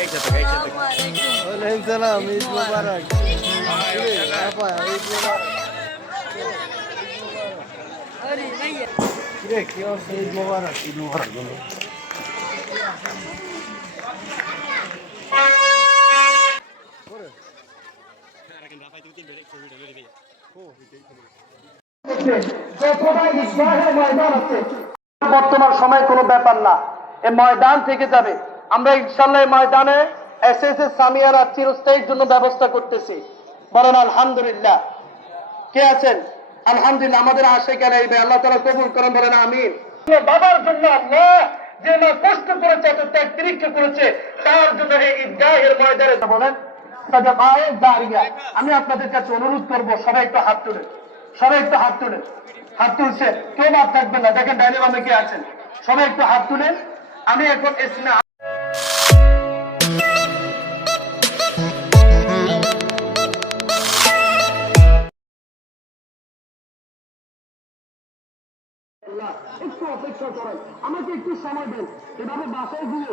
ওয়ালাইকুম সালাম, ঈদ মোবারক। আপা, ঈদ মোবারক। কিরে, কি অবস্থা? ঈদ মোবারক, ঈদ মোবারক বলো। বর্তমান সময় কোনো ব্যাপার না, এই ময়দান থেকে যাবে। আমরা ইনশাল্লাহ এই ময়দানে এসএসএস সামিয়ারা চিরস্থায়ীর জন্য ব্যবস্থা করতেছি। বলেন আলহামদুলিল্লাহ। কে আছেন? আলহামদুলিল্লাহ। আমাদের আশে কেন এই আল্লাহ তাআলা কবুল করেন, বলেন আমিন। বাবার জন্য আল্লাহ যে মা কষ্ট করেছে, এত ত্যাগ তিরিক্ষা করেছে, তার জন্য এই ঈদগাহের ময়দানে বলেন দাঁড়িয়ে। আমি আপনাদের কাছে অনুরোধ করবো, সবাই একটু হাত তুলে, সবাই একটু হাত তুলে। হাত তুলছে, কেউ বাদ থাকবেন না। দেখেন ডাইনে বামে কে আছেন, সবাই একটু হাত তুলেন। আমি এখন ইসমে একটু অপেক্ষা করেন, আমাকে একটু সময় দেন। এভাবে বাসায় গিয়ে